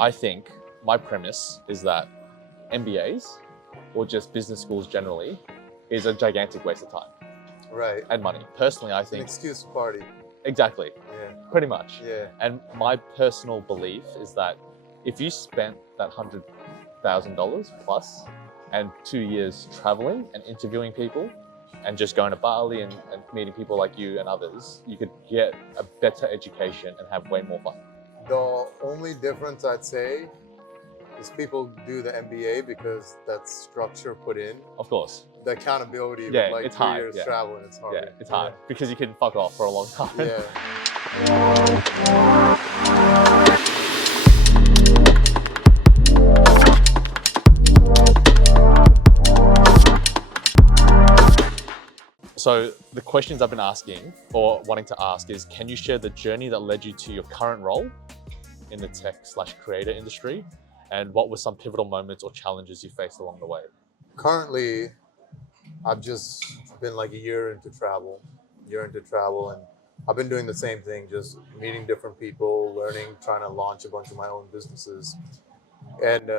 I think my premise is that MBAs, or just business schools generally, is a gigantic waste of time Right. and money. Personally, I It's an think excuse to party. exactly, Yeah. pretty much. Yeah. And my personal belief is that if you spent that $100,000 plus and 2 years traveling and interviewing people and just going to Bali and meeting people like you and others, you could get a better education and have way more fun. The only difference I'd say is people do the MBA because that's structure put in. Of course. The accountability Yeah, with like it's 3 hard, years yeah. traveling, it's hard. Yeah, it's hard because you can fuck off for a long time. Yeah. So the questions I've been asking or wanting to ask is, can you share the journey that led you to your current role in the tech/creator industry? And what were some pivotal moments or challenges you faced along the way? Currently, I've just been like a year into travel, and I've been doing the same thing, just meeting different people, learning, trying to launch a bunch of my own businesses. And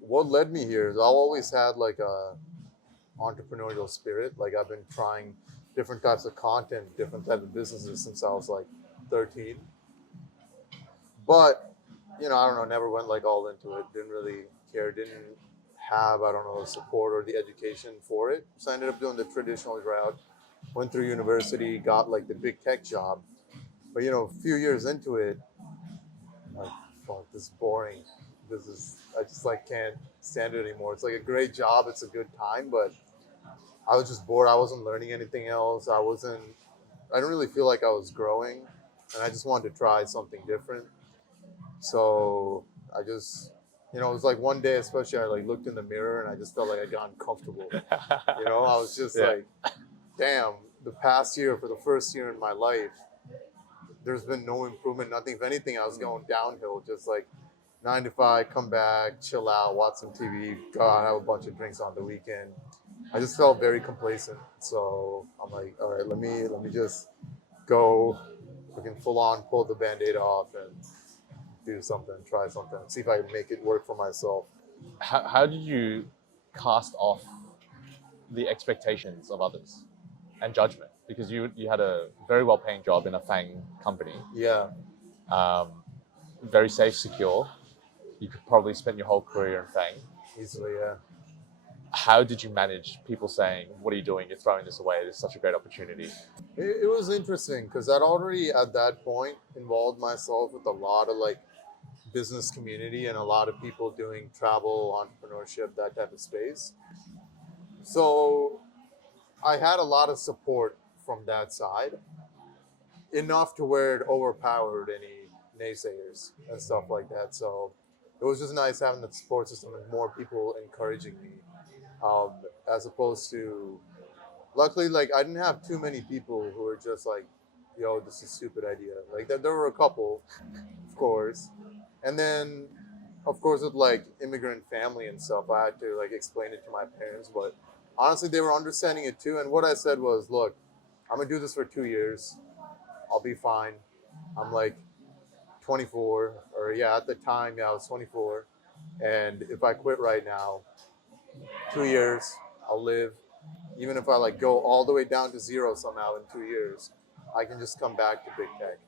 what led me here is I've always had like a entrepreneurial spirit. Like I've been trying different types of content, different types of businesses since I was like 13. But, you know, I don't know, never went like all into it. Didn't really care, didn't have, I don't know, the support or the education for it. So I ended up doing the traditional route, went through university, got like the big tech job. But, you know, a few years into it, I'm like, fuck, this is boring. I just like can't stand it anymore. It's like a great job. It's a good time, but I was just bored. I wasn't learning anything else. I didn't really feel like I was growing, and I just wanted to try something different. So I just, you know, it was like one day, especially I like looked in the mirror and I just felt like I got uncomfortable. You know, I was just like, damn, the past year, for the first year in my life, there's been no improvement, nothing. If anything, I was going downhill, just like 9 to 5, come back, chill out, watch some TV, go out, have a bunch of drinks on the weekend. I just felt very complacent. So I'm like, all right, let me just go, I can full on pull the Band-Aid off and do something, try something, see if I can make it work for myself. How did you cast off the expectations of others and judgment? Because you had a very well-paying job in a FANG company. Yeah. Very safe, secure. You could probably spend your whole career in FANG. Easily, yeah. How did you manage people saying, what are you doing? You're throwing this away. It's such a great opportunity. It was interesting because I'd already at that point involved myself with a lot of like business community and a lot of people doing travel, entrepreneurship, that type of space. So I had a lot of support from that side, enough to where it overpowered any naysayers and stuff like that. So it was just nice having the support system and more people encouraging me, as opposed to, luckily, like I didn't have too many people who were just like, yo, this is a stupid idea. Like there were a couple, of course. And then, of course, with like immigrant family and stuff, I had to like explain it to my parents. But honestly, they were understanding it too. And what I said was, look, I'm gonna do this for 2 years. I'll be fine. I'm like 24, or yeah, at the time, yeah, I was 24. And if I quit right now, 2 years, I'll live. Even if I like go all the way down to zero somehow in 2 years, I can just come back to big tech.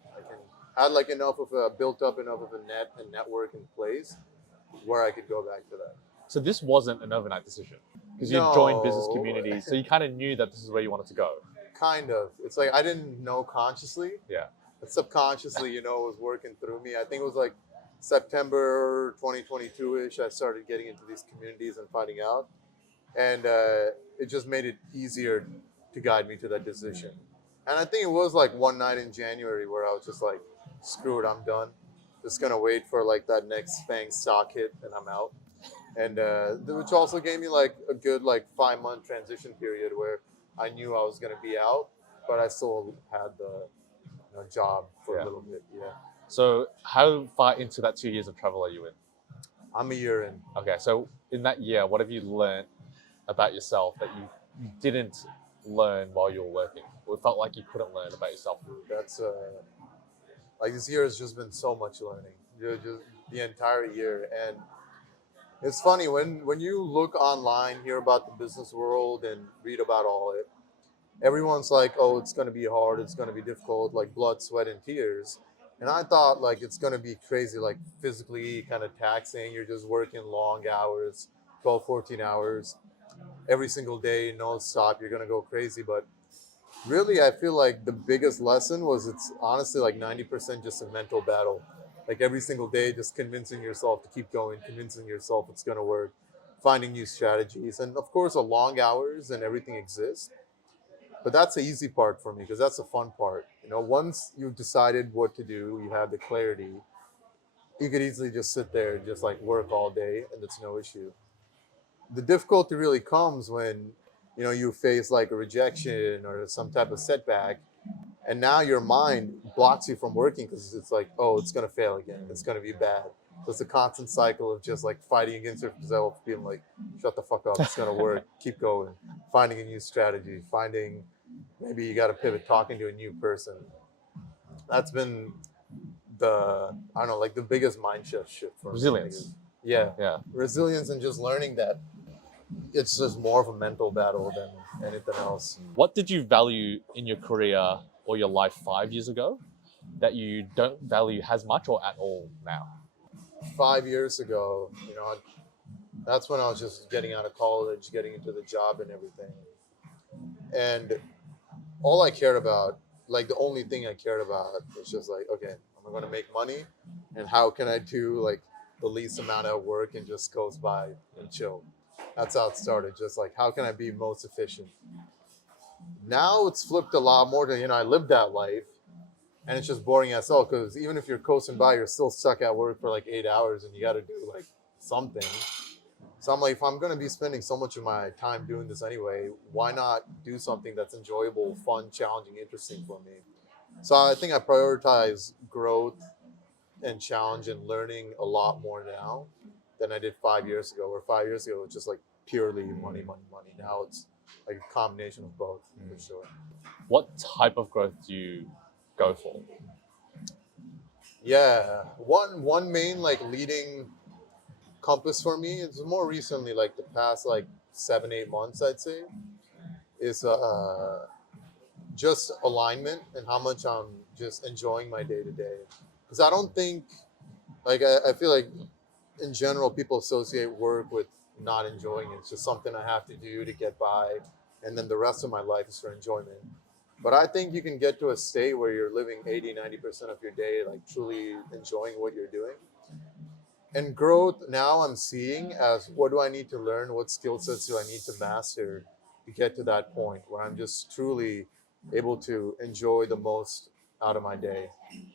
I had like built up enough of a net and network in place where I could go back to that. So this wasn't an overnight decision because you joined business communities. So you kind of knew that this is where you wanted to go. Kind of. It's like I didn't know consciously. Yeah. But subconsciously, you know, it was working through me. I think it was like September 2022-ish, I started getting into these communities and finding out. And it just made it easier to guide me to that decision. And I think it was like one night in January where I was just like, screw it, I'm done. Just gonna wait for like that next FANG stock hit and I'm out. And which also gave me like a good like 5-month transition period where I knew I was gonna be out, but I still had the job for a little bit. Yeah. So how far into that 2 years of travel are you in? I'm a year in. Okay, so in that year, what have you learned about yourself that you didn't learn while you were working, or felt like you couldn't learn about yourself? That's like this year has just been so much learning. the entire year. And it's funny when you look online, hear about the business world and read about all it, everyone's like, oh, it's going to be hard, it's going to be difficult, like blood, sweat, and tears. And I thought like it's going to be crazy, like physically kind of taxing. You're just working long hours, 12, 14 hours every single day, no stop. You're going to go crazy. But really, I feel like the biggest lesson was it's honestly like 90% just a mental battle. Like every single day, just convincing yourself to keep going, convincing yourself it's going to work, finding new strategies. And of course, the long hours and everything exists. But that's the easy part for me because that's the fun part. You know, once you've decided what to do, you have the clarity, you could easily just sit there and just like work all day and it's no issue. The difficulty really comes when, you know, you face like a rejection or some type of setback, and now your mind blocks you from working because it's like, oh, it's going to fail again, it's going to be bad. So it's a constant cycle of just like fighting against yourself, being like, shut the fuck up, it's going to work, keep going, finding a new strategy, finding maybe you got to pivot, talking to a new person. That's been the, I don't know, like the biggest mindset shift for me. Resilience. Yeah, Yeah. resilience, and just learning that it's just more of a mental battle than anything else. What did you value in your career or your life 5 years ago that you don't value as much or at all now? 5 years ago, you know, that's when I was just getting out of college, getting into the job and everything. And all I cared about, like the only thing I cared about was just like, okay, I'm going to make money, and how can I do like the least amount of work and just goes by and chill. That's how it started. Just like, how can I be most efficient? Now it's flipped a lot more to, you know, I lived that life and it's just boring as hell because even if you're coasting by, you're still stuck at work for like 8 hours and you got to do like something. So I'm like, if I'm going to be spending so much of my time doing this anyway, why not do something that's enjoyable, fun, challenging, interesting for me? So I think I prioritize growth and challenge and learning a lot more now than I did 5 years ago. Where 5 years ago it was just like purely money, money, money. Now it's like a combination of both, for sure. What type of growth do you go for? Yeah, one main like leading compass for me is more recently, like the past like 7-8 months, I'd say, is just alignment and how much I'm just enjoying my day to day. Because I don't think, like, I feel like in general, people associate work with not enjoying it. It's just something I have to do to get by. And then the rest of my life is for enjoyment. But I think you can get to a state where you're living 80-90% of your day, like truly enjoying what you're doing. And growth now I'm seeing as what do I need to learn? What skill sets do I need to master to get to that point where I'm just truly able to enjoy the most out of my day?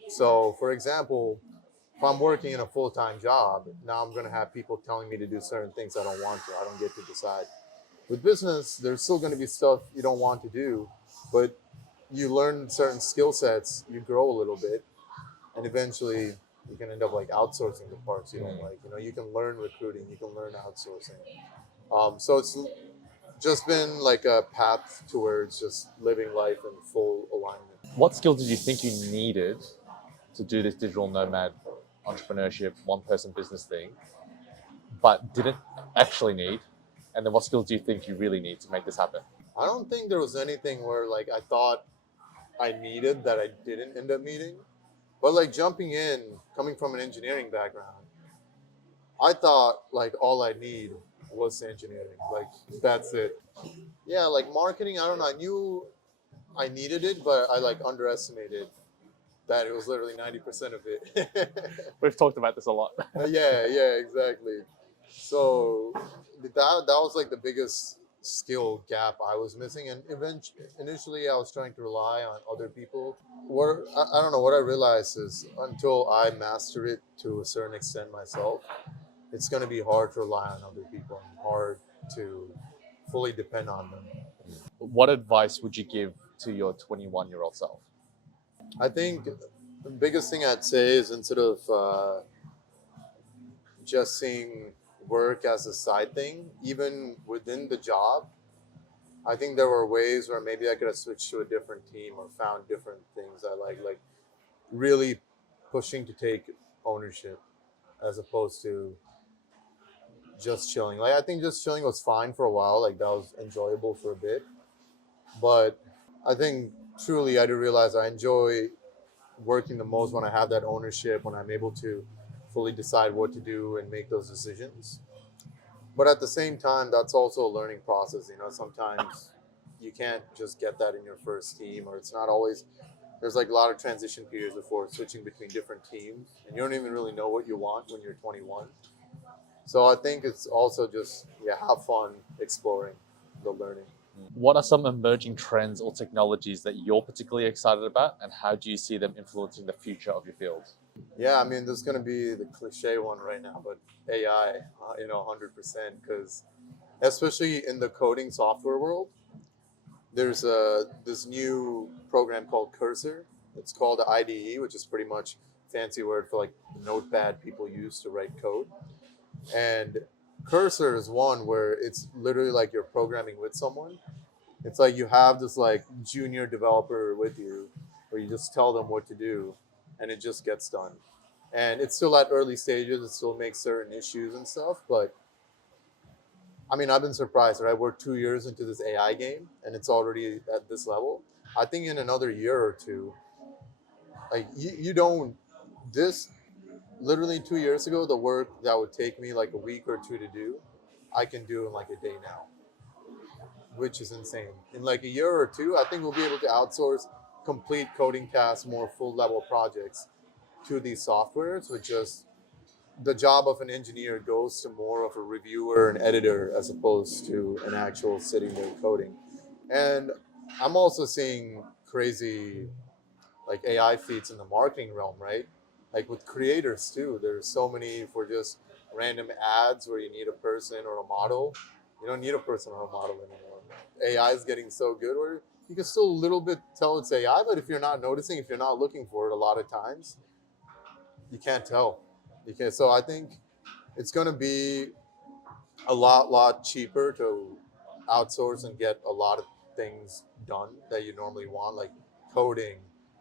So, for example, if I'm working in a full-time job, now I'm going to have people telling me to do certain things I don't want to. I don't get to decide. With business, there's still going to be stuff you don't want to do, but you learn certain skill sets, you grow a little bit, and eventually you can end up like outsourcing the parts you don't like. You know, you can learn recruiting, you can learn outsourcing. So it's just been like a path towards just living life in full alignment. What skills did you think you needed to do this digital nomad entrepreneurship, one person business thing, but didn't actually need? And then what skills do you think you really need to make this happen? I don't think there was anything where like I thought I needed that I didn't end up needing. But like jumping in, coming from an engineering background, I thought like all I need was engineering. Like that's it. Yeah, like marketing, I don't know. I knew I needed it, but I like underestimated that it was literally 90% of it. We've talked about this a lot. Yeah, exactly. So that was like the biggest skill gap I was missing, and initially I was trying to rely on other people. What I don't know, what I realized is until I master it to a certain extent myself, it's going to be hard to rely on other people and hard to fully depend on them. What advice would you give to your 21-year-old self? I think the biggest thing I'd say is instead of just seeing work as a side thing, even within the job, I think there were ways where maybe I could have switched to a different team or found different things I like really pushing to take ownership as opposed to just chilling. Like I think just chilling was fine for a while. Like that was enjoyable for a bit. But I think truly I do realize I enjoy working the most when I have that ownership, when I'm able to fully decide what to do and make those decisions. But at the same time, that's also a learning process. You know, sometimes you can't just get that in your first team, or it's not always. There's like a lot of transition periods before switching between different teams, and you don't even really know what you want when you're 21. So I think it's also just have fun exploring the learning. What are some emerging trends or technologies that you're particularly excited about, and how do you see them influencing the future of your field? Yeah, I mean, there's going to be the cliche one right now, but AI, 100%, because especially in the coding software world, there's this new program called Cursor. It's called the IDE, which is pretty much fancy word for like the notepad people use to write code. And Cursor is one where it's literally like you're programming with someone. It's like you have this like junior developer with you where you just tell them what to do and it just gets done. And it's still at early stages, it still makes certain issues and stuff, but I mean, I've been surprised, right? We're 2 years into this AI game and it's already at this level. I think in another year or two, like you don't, this literally 2 years ago, the work that would take me like a week or two to do, I can do in like a day now, which is insane. In like a year or two, I think we'll be able to outsource complete coding tasks, more full level projects to these softwares, with just the job of an engineer goes to more of a reviewer and editor as opposed to an actual sitting there coding. And I'm also seeing crazy like AI feats in the marketing realm, right? Like with creators too. There's so many for just random ads where you need a person or a model. You don't need a person or a model anymore. AI is getting so good where you can still a little bit tell it's AI, but if you're not noticing, if you're not looking for it a lot of times, you can't tell. You can So I think it's gonna be a lot cheaper to outsource and get a lot of things done that you normally want, like coding,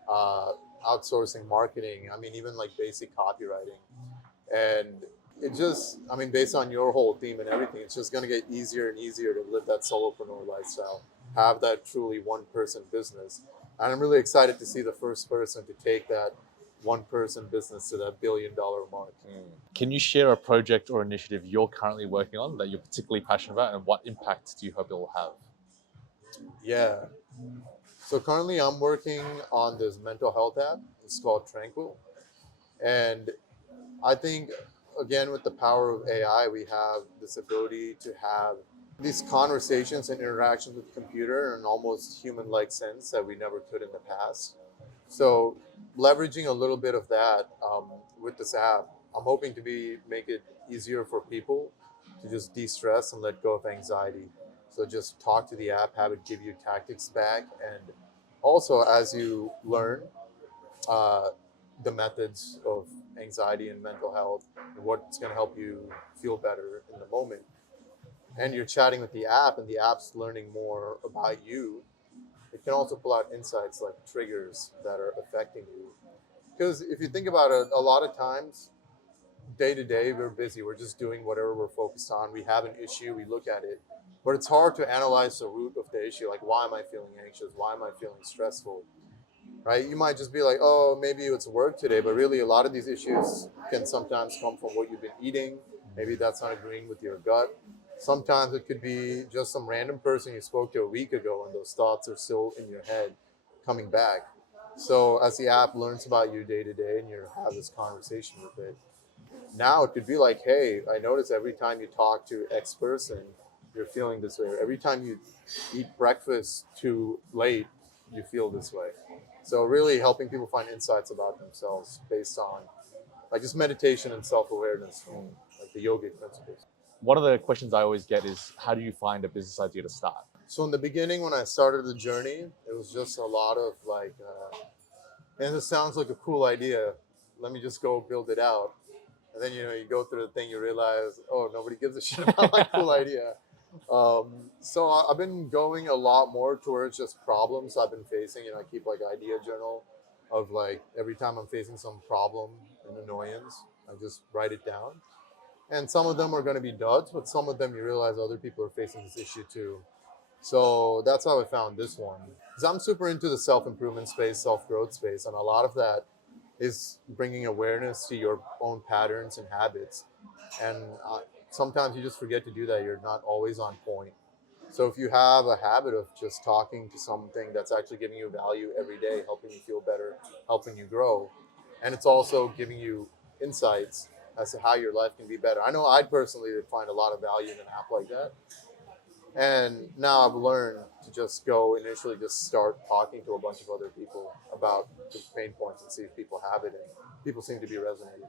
uh, outsourcing marketing. I mean, even like basic copywriting. And it just, I mean, based on your whole theme and everything, it's just going to get easier and easier to live that solopreneur lifestyle, have that truly one person business. And I'm really excited to see the first person to take that one person business to that $1 billion mark. Can you share a project or initiative you're currently working on that you're particularly passionate about, and what impact do you hope it will have? Yeah. So currently I'm working on this mental health app. It's called Tranquil. And I think, again, with the power of AI, we have this ability to have these conversations and interactions with the computer in an almost human-like sense that we never could in the past. So leveraging a little bit of that with this app, I'm hoping to make it easier for people to just de-stress and let go of anxiety. So just talk to the app, have it give you tactics back, and also as you learn uh, the methods of anxiety and mental health and what's going to help you feel better in the moment, and you're chatting with the app and the app's learning more about you, it can also pull out insights like triggers that are affecting you. Because if you think about it, a lot of times day to day we're busy, we're just doing whatever we're focused on. We have an issue, we look at it, but it's hard to analyze the root of the issue. Like, why am I feeling anxious? Why am I feeling stressful? Right? You might just be like, oh, maybe it's work today, but really a lot of these issues can sometimes come from what you've been eating. Maybe that's not agreeing with your gut. Sometimes it could be just some random person you spoke to a week ago and those thoughts are still in your head coming back. So as the app learns about you day to day and you have this conversation with it, now it could be like, hey, I notice every time you talk to X person, you're feeling this way. Or every time you eat breakfast too late, you feel this way. So really helping people find insights about themselves based on like just meditation and self-awareness, like the yogic principles. One of the questions I always get is, how do you find a business idea to start? So in the beginning, when I started the journey, it was just a lot of like, and this sounds like a cool idea. Let me just go build it out. And then, you go through the thing, you realize, oh, nobody gives a shit about my cool idea. So I've been going a lot more towards just problems I've been facing. I keep like idea journal of like every time I'm facing some problem and annoyance. I just write it down. And some of them are going to be duds, but some of them you realize other people are facing this issue too. So that's how I found this one. Because I'm super into the self-improvement space, self-growth space, and a lot of that is bringing awareness to your own patterns and habits. And sometimes you just forget to do that. You're not always on point. So if you have a habit of just talking to something that's actually giving you value every day, helping you feel better, helping you grow, and it's also giving you insights as to how your life can be better. I know I personally find a lot of value in an app like that. And now I've learned to just go initially just start talking to a bunch of other people about the pain points and see if people have it, and people seem to be resonating.